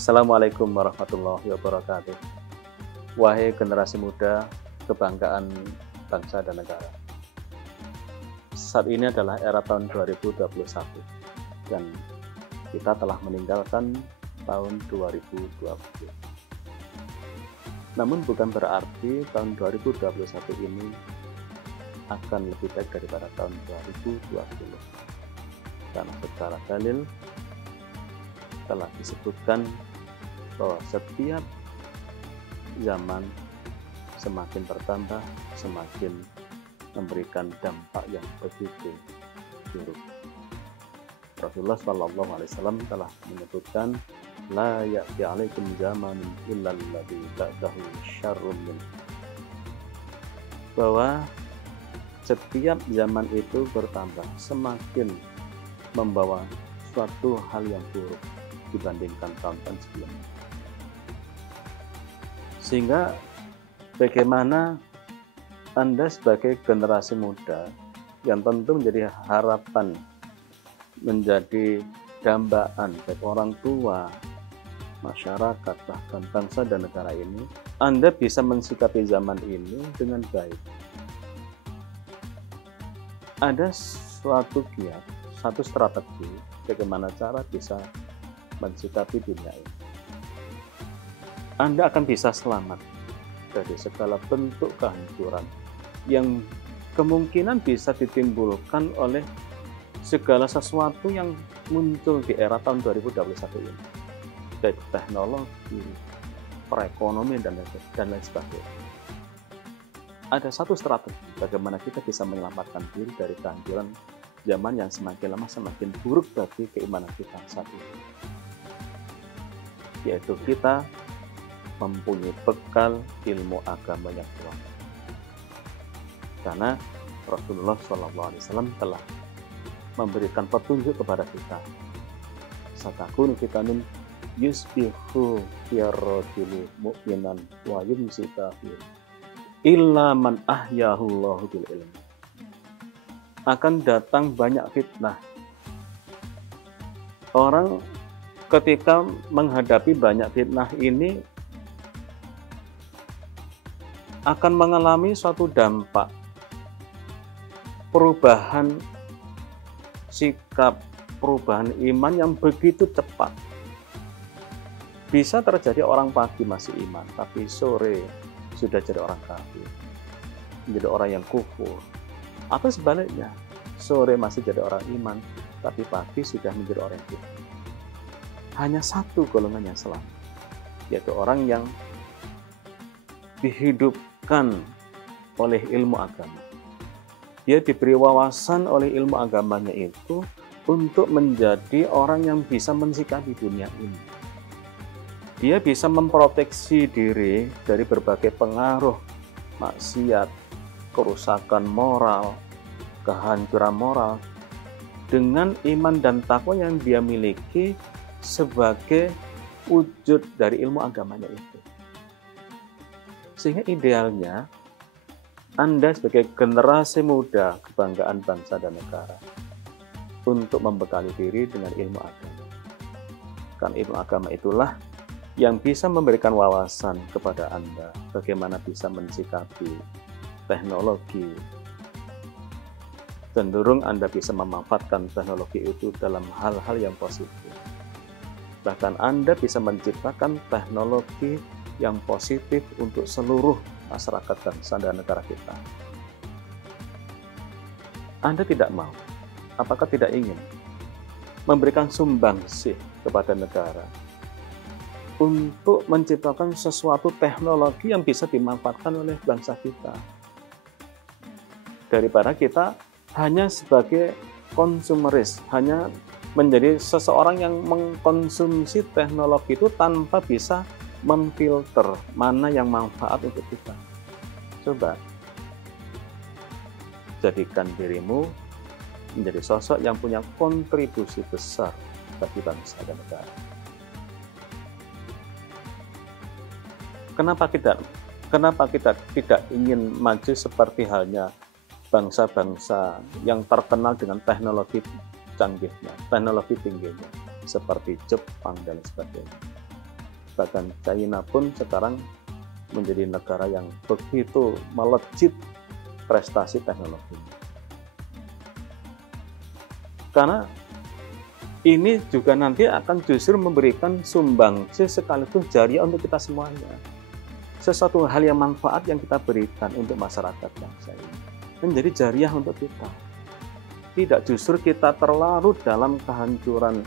Assalamualaikum warahmatullahi wabarakatuh. Wahai generasi muda, kebanggaan bangsa dan negara. Saat ini adalah era tahun 2021 dan kita telah meninggalkan tahun 2020. Namun bukan berarti tahun 2021 ini akan lebih baik daripada tahun 2020. Karena secara dalil telah disebutkan bahwa setiap zaman semakin bertambah, semakin memberikan dampak yang begitu buruk. Rasulullah SAW telah menyebutkan, la ya'ti 'alaikum zamanun illa alladhi ba'dahu syarrun min, bahwa setiap zaman itu bertambah, semakin membawa suatu hal yang buruk dibandingkan tahun-tahun sebelumnya. Sehingga bagaimana Anda sebagai generasi muda yang tentu menjadi harapan, menjadi dambaan baik orang tua, masyarakat, bahkan bangsa dan negara ini, Anda bisa mensikapi zaman ini dengan baik. Ada suatu kiat, satu strategi bagaimana cara bisa mensikapi dunia ini. Anda akan bisa selamat dari segala bentuk kehancuran yang kemungkinan bisa ditimbulkan oleh segala sesuatu yang muncul di era tahun 2021 ini, baik teknologi, perekonomian, dan lain sebagainya. Ada satu strategi bagaimana kita bisa menyelamatkan diri dari kehancuran zaman yang semakin lama semakin buruk bagi keimanan kita saat ini, yaitu kita mempunyai bekal ilmu agama yang kuat. Karena Rasulullah SAW telah memberikan petunjuk kepada kita, satakun vitamin yusbihu yarrajulu mu'minan wa yumsi kafir illa man ahyahullahu bil ilmi. Akan datang banyak fitnah. Orang ketika menghadapi banyak fitnah ini akan mengalami suatu dampak perubahan sikap, perubahan iman yang begitu cepat. Bisa terjadi orang pagi masih iman, tapi sore sudah jadi orang kafir, menjadi orang yang kufur. Atau sebaliknya, sore masih jadi orang iman, tapi pagi sudah menjadi orang kafir. Hanya satu golongan yang selamat, yaitu orang yang dihidupkan oleh ilmu agama. Dia diberi wawasan oleh ilmu agamanya itu untuk menjadi orang yang bisa mensikapi dunia ini. Dia bisa memproteksi diri dari berbagai pengaruh maksiat, kerusakan moral, kehancuran moral, dengan iman dan takwa yang dia miliki sebagai wujud dari ilmu agamanya itu. Sehingga idealnya Anda sebagai generasi muda kebanggaan bangsa dan negara untuk membekali diri dengan ilmu agama. Karena ilmu agama itulah yang bisa memberikan wawasan kepada Anda bagaimana bisa mensikapi teknologi. Cenderung Anda bisa memanfaatkan teknologi itu dalam hal-hal yang positif. Bahkan Anda bisa menciptakan teknologi yang positif untuk seluruh masyarakat bangsa dan negara kita. Anda tidak mau, apakah tidak ingin memberikan sumbangsih kepada negara untuk menciptakan sesuatu teknologi yang bisa dimanfaatkan oleh bangsa kita, daripada kita hanya sebagai konsumeris, hanya menjadi seseorang yang mengkonsumsi teknologi itu tanpa bisa memfilter mana yang manfaat untuk kita. Coba jadikan dirimu menjadi sosok yang punya kontribusi besar bagi bangsa dan negara. Kenapa kita tidak ingin maju seperti halnya bangsa-bangsa yang terkenal dengan teknologi canggihnya, teknologi tingginya, seperti Jepang dan sebagainya? bahkan China pun sekarang menjadi negara yang begitu melejit prestasi teknologi. Karena ini juga nanti akan justru memberikan sumbangsi sekaligus jariah untuk kita semuanya. Sesuatu hal yang manfaat yang kita berikan untuk masyarakat bangsa ini menjadi jariah untuk kita. Tidak justru kita terlarut dalam kehancuran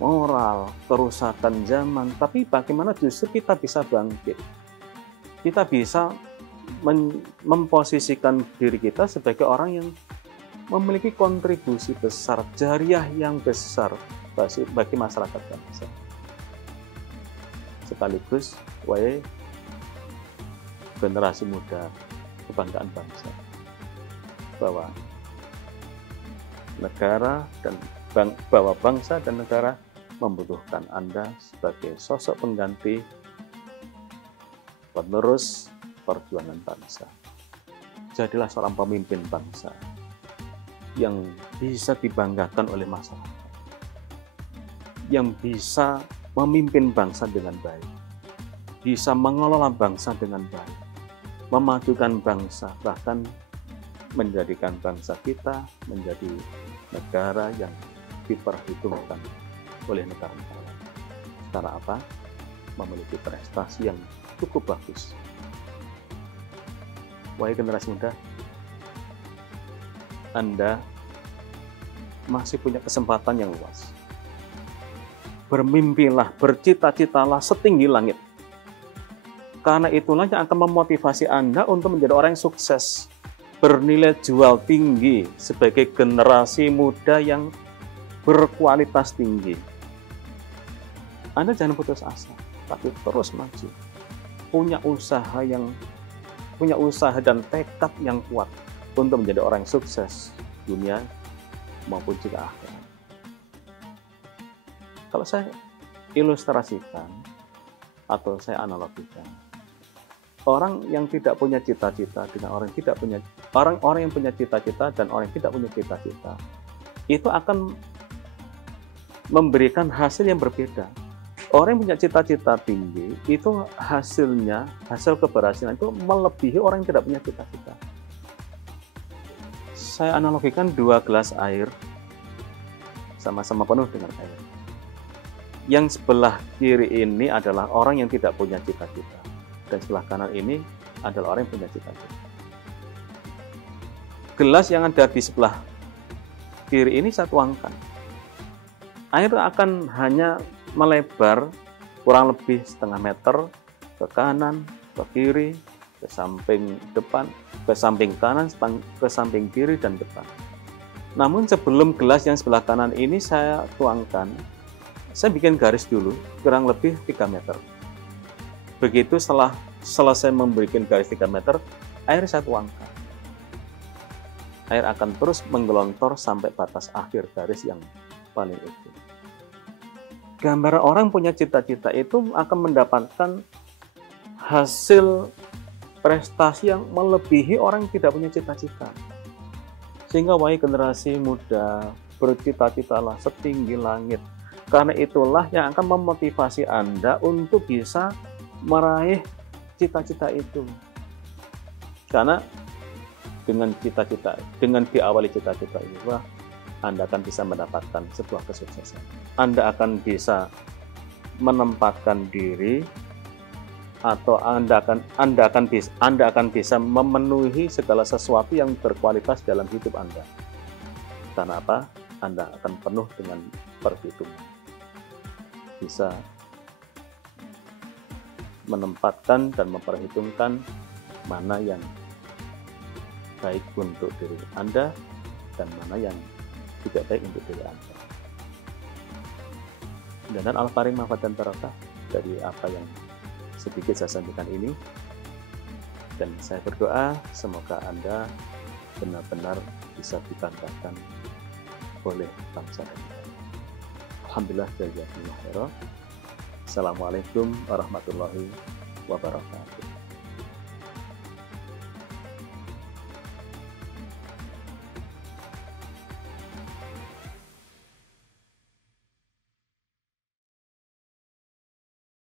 moral, kerusakan zaman, tapi bagaimana justru kita bisa bangkit. Kita bisa memposisikan diri kita sebagai orang yang memiliki kontribusi besar, jariah yang besar bagi masyarakat bangsa. Sekaligus, generasi muda, kebanggaan bangsa, bahwa bangsa dan negara membutuhkan Anda sebagai sosok pengganti penerus perjuangan bangsa. Jadilah seorang pemimpin bangsa yang bisa dibanggakan oleh masyarakat, yang bisa memimpin bangsa dengan baik, bisa mengelola bangsa dengan baik, memajukan bangsa, bahkan menjadikan bangsa kita menjadi negara yang diperhitungkan oleh negara-negara lain. Karena apa? Memiliki prestasi yang cukup bagus. Wahai generasi muda, Anda masih punya kesempatan yang luas. Bermimpilah, bercita-citalah setinggi langit. Karena itulah yang akan memotivasi Anda untuk menjadi orang yang sukses, bernilai jual tinggi sebagai generasi muda yang berkualitas tinggi. Anda jangan putus asa, tapi terus maju. Punya usaha dan tekad yang kuat untuk menjadi orang yang sukses dunia maupun juga akhirat. Kalau saya ilustrasikan atau saya analogikan, orang yang tidak punya cita-cita dengan orang yang punya cita-cita dan orang yang tidak punya cita-cita itu akan memberikan hasil yang berbeda. Orang yang punya cita-cita tinggi itu hasil keberhasilan itu melebihi orang yang tidak punya cita-cita. Saya analogikan 2 gelas air sama-sama penuh dengan air. Yang sebelah kiri ini adalah orang yang tidak punya cita-cita, dan sebelah kanan ini adalah orang yang punya cita-cita. Gelas yang ada di sebelah kiri ini saya tuangkan. Air akan hanya melebar kurang lebih setengah meter ke kanan, ke kiri, ke samping depan, ke samping kanan, ke samping kiri, dan depan. Namun sebelum gelas yang sebelah kanan ini saya tuangkan, saya bikin garis dulu, kurang lebih 3 meter. Begitu setelah selesai memberikan garis 3 meter, air saya tuangkan. Air akan terus menggelontor sampai batas akhir garis yang paling ujung. Gambaran orang punya cita-cita itu akan mendapatkan hasil prestasi yang melebihi orang yang tidak punya cita-cita. Sehingga wahai generasi muda, bercita-citalah setinggi langit. Karena itulah yang akan memotivasi Anda untuk bisa meraih cita-cita itu. Karena dengan cita-cita, dengan diawali cita-cita itu, Anda akan bisa mendapatkan sebuah kesuksesan. Anda akan bisa menempatkan diri, atau Anda akan bisa memenuhi segala sesuatu yang berkualitas dalam hidup Anda. Karena apa? Anda akan penuh dengan perhitungan. Bisa menempatkan dan memperhitungkan mana yang baik untuk diri Anda dan mana yang tidak baik untuk diri Anda. Dan al-faring manfaat dan barokah dari apa yang sedikit saya sampaikan ini, dan saya berdoa semoga Anda benar-benar bisa dibanggakan oleh bangsa dan negara. Alhamdulillah, jazakumullah khairan. Assalamualaikum warahmatullahi wabarakatuh.